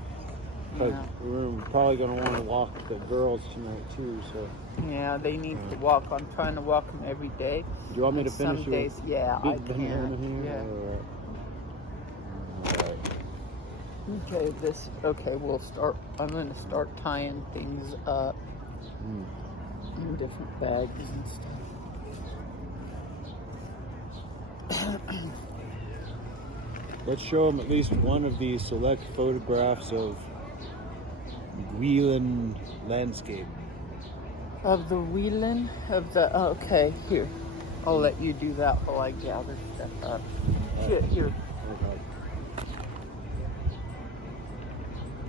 because we're probably gonna want to walk the girls tonight too. So yeah, they need to walk. I'm trying to walk them every day. Do you want me to finish some days? Yeah, I can. Yeah. Okay, we'll start. I'm going to start tying things up in different bags and stuff. Let's show them at least one of these select photographs of Wheelan landscape. Of the Wheelan? Okay, here. I'll let you do that while I gather stuff up. Here. Okay.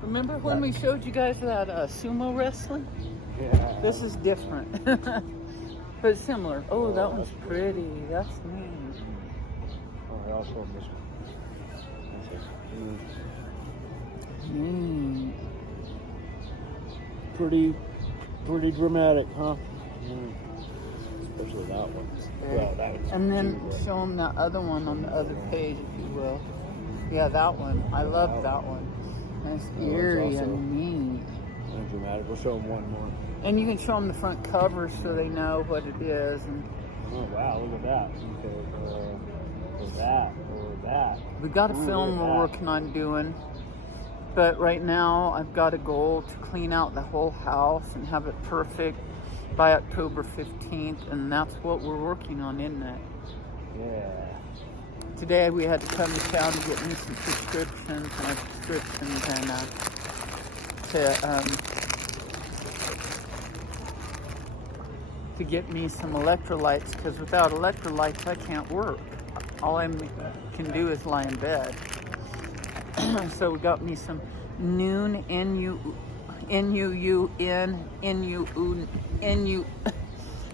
Remember when we showed you guys that sumo wrestling? Yeah. This is different, but similar. Oh, that one's pretty. That's neat. Oh, I also have this Mm. Pretty dramatic, huh? Especially that one. Well, that one's And then cute, but- show them that other one on the other page, if you will. Yeah, that one. I love that one. That's eerie also- and neat. And dramatic. We'll show them one more. And you can show them the front cover so they know what it is. And Oh wow! Look at that. Okay. Or that. we got a Ooh, film look at we're that. working on doing. But right now, I've got a goal to clean out the whole house and have it perfect by October 15th. And that's what we're working on, isn't it? Yeah. Today we had to come to town to get me some prescriptions and to get me some electrolytes, because without electrolytes I can't work. All I can do is lie in bed. So we got me some Nuun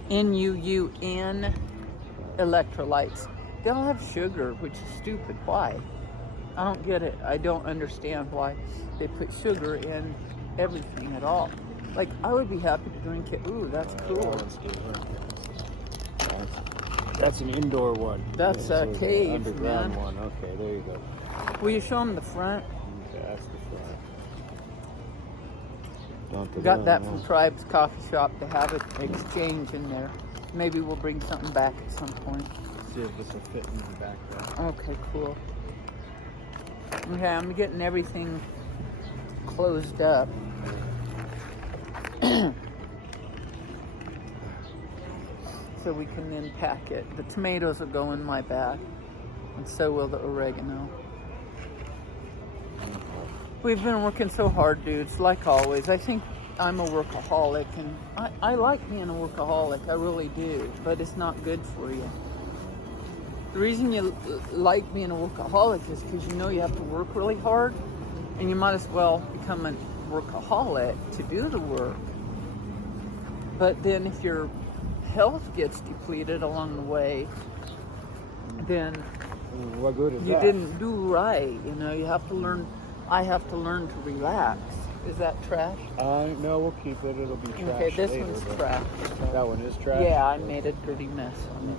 NUUN electrolytes. They don't have sugar, which is stupid. Why? I don't get it. I don't understand why they put sugar in everything at all. Like, I would be happy to drink it. Ooh, that's cool. That's an indoor one. That's a so cave, underground man. one. Okay, there you go. Will you show them the front? Okay, that's the front. We got that from Tribe's Coffee Shop to have an exchange in there. Maybe we'll bring something back at some point. See if this will fit in the back there. Okay, cool. Okay, I'm getting everything closed up. So we can then pack it. The tomatoes will go in my bag, and so will the oregano. We've been working so hard, dudes, like always. I think I'm a workaholic, and I like being a workaholic, I really do, but it's not good for you. The reason you like being a workaholic is because you know you have to work really hard, and you might as well become a workaholic to do the work. But then if your health gets depleted along the way, then What good is you that? didn't do right. You know, you have to learn. I have to learn to relax. Is that trash? No, we'll keep it. It'll be trash Okay, this later, one's but trash. That one is trash? Yeah, I made a dirty mess on it.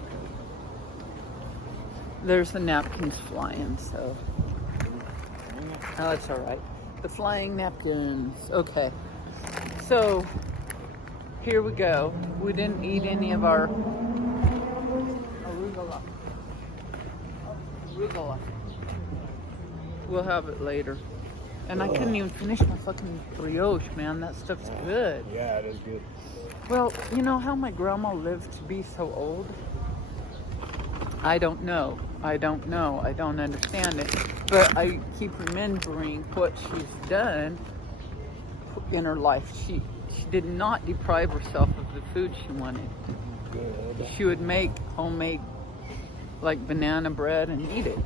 There's the napkins flying, so. Oh, it's all right. The flying napkins. Okay. So, here we go. We didn't eat any of our arugula. Arugula. We'll have it later. And I couldn't even finish my fucking brioche, man. That stuff's good. Yeah, it is good. Well, you know how my grandma lived to be so old? I don't know. I don't understand it. But I keep remembering what she's done in her life. She did not deprive herself of the food she wanted. Good. She would make homemade, like, banana bread and eat it.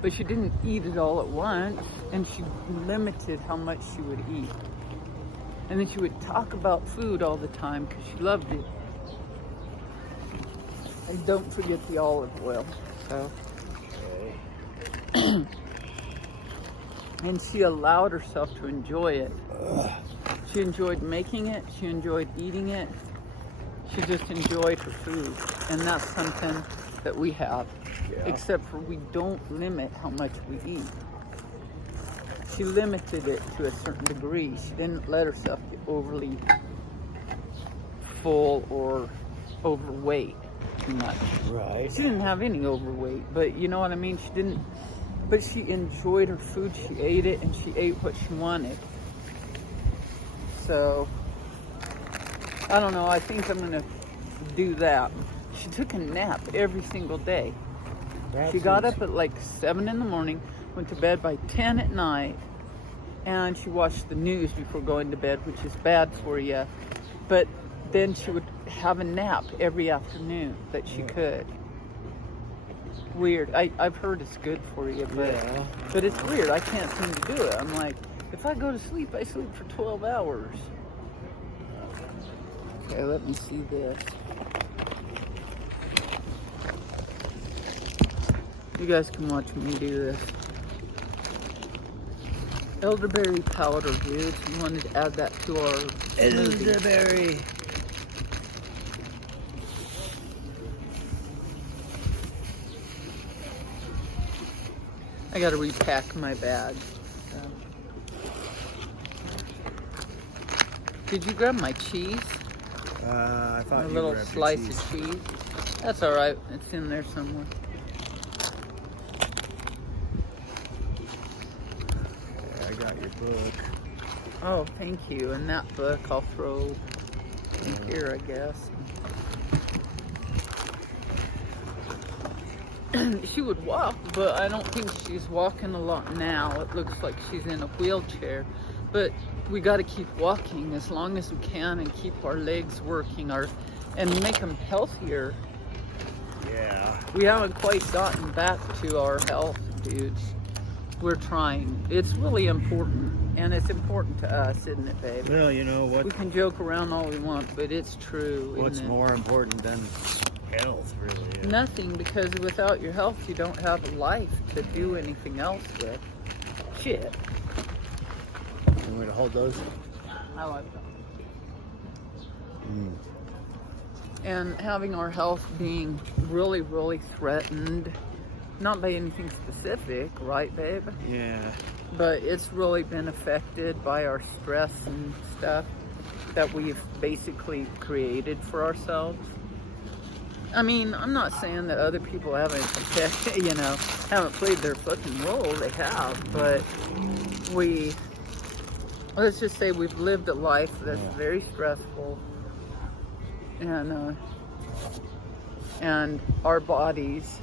But she didn't eat it all at once, and she limited how much she would eat. And then she would talk about food all the time because she loved it. And don't forget the olive oil. So. Okay. And she allowed herself to enjoy it. She enjoyed making it. She enjoyed eating it. She just enjoyed her food. And that's something that we have. Yeah. Except for we don't limit how much we eat. She limited it to a certain degree. She didn't let herself get overly full or overweight too much. Right. She didn't have any overweight, but you know what I mean? She didn't, but she enjoyed her food. She ate it, and she ate what she wanted. So, I don't know. I think I'm going to do that. She took a nap every single day. She got up at like 7 in the morning, went to bed by 10 at night, and she watched the news before going to bed, which is bad for you. But then she would have a nap every afternoon that she could. Weird. I've heard it's good for you, but it's weird. I can't seem to do it. I'm like, if I go to sleep, I sleep for 12 hours. Okay, let me see this. You guys can watch me do this. Elderberry powder, dude. We wanted to add that to our smoothie. Elderberry. I gotta repack my bag. So. Did you grab my cheese? I thought A you little grabbed your slice cheese. of cheese. That's all right. It's in there somewhere. Okay, I got your book. Oh, thank you. And that book I'll throw in here, I guess. She would walk, but I don't think she's walking a lot now. It looks like she's in a wheelchair. But we got to keep walking as long as we can and keep our legs working and make them healthier. Yeah. We haven't quite gotten back to our health, dudes. We're trying. It's really important, and it's important to us, isn't it, babe? Well, you know We what? can joke around all we want, but it's true. What's isn't it? more important than health, really? Is. Nothing, because without your health, you don't have a life to do anything else with. Shit. You want me to hold those? I like that. Mm. And having our health being really, really threatened, not by anything specific, right, babe? Yeah. But it's really been affected by our stress and stuff that we've basically created for ourselves. I mean, I'm not saying that other people haven't played their fucking role. They have, but let's just say we've lived a life that's very stressful, and our bodies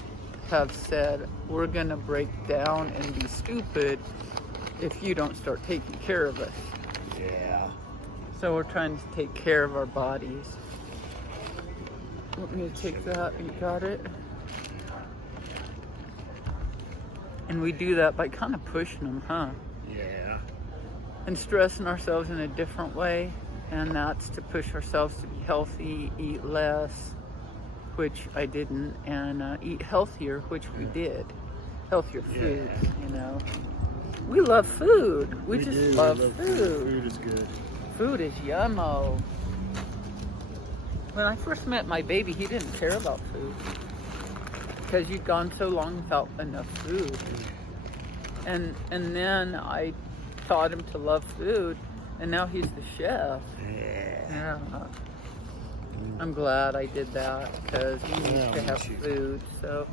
have said, we're gonna break down and be stupid if you don't start taking care of us. Yeah. So we're trying to take care of our bodies. Want me to take that? You got it? And we do that by kind of pushing them, huh? Yeah. And stressing ourselves in a different way. And that's to push ourselves to be healthy, eat less, which I didn't, and eat healthier, which we did. Healthier foods, you know. We love food. We just love food. Food is good. Food is yummo. When I first met my baby, he didn't care about food because you'd gone so long without enough food. And then I taught him to love food, and now he's the chef. Yeah. I'm glad I did that because he needs to have food. So,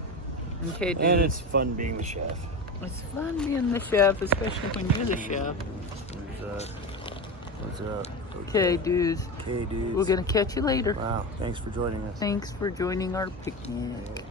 okay, dude. And it's fun being the chef. It's fun being the chef, especially when you're the chef. What's up? Okay, dudes. Okay, dudes. We're gonna catch you later. Wow, thanks for joining us. Thanks for joining our picnic.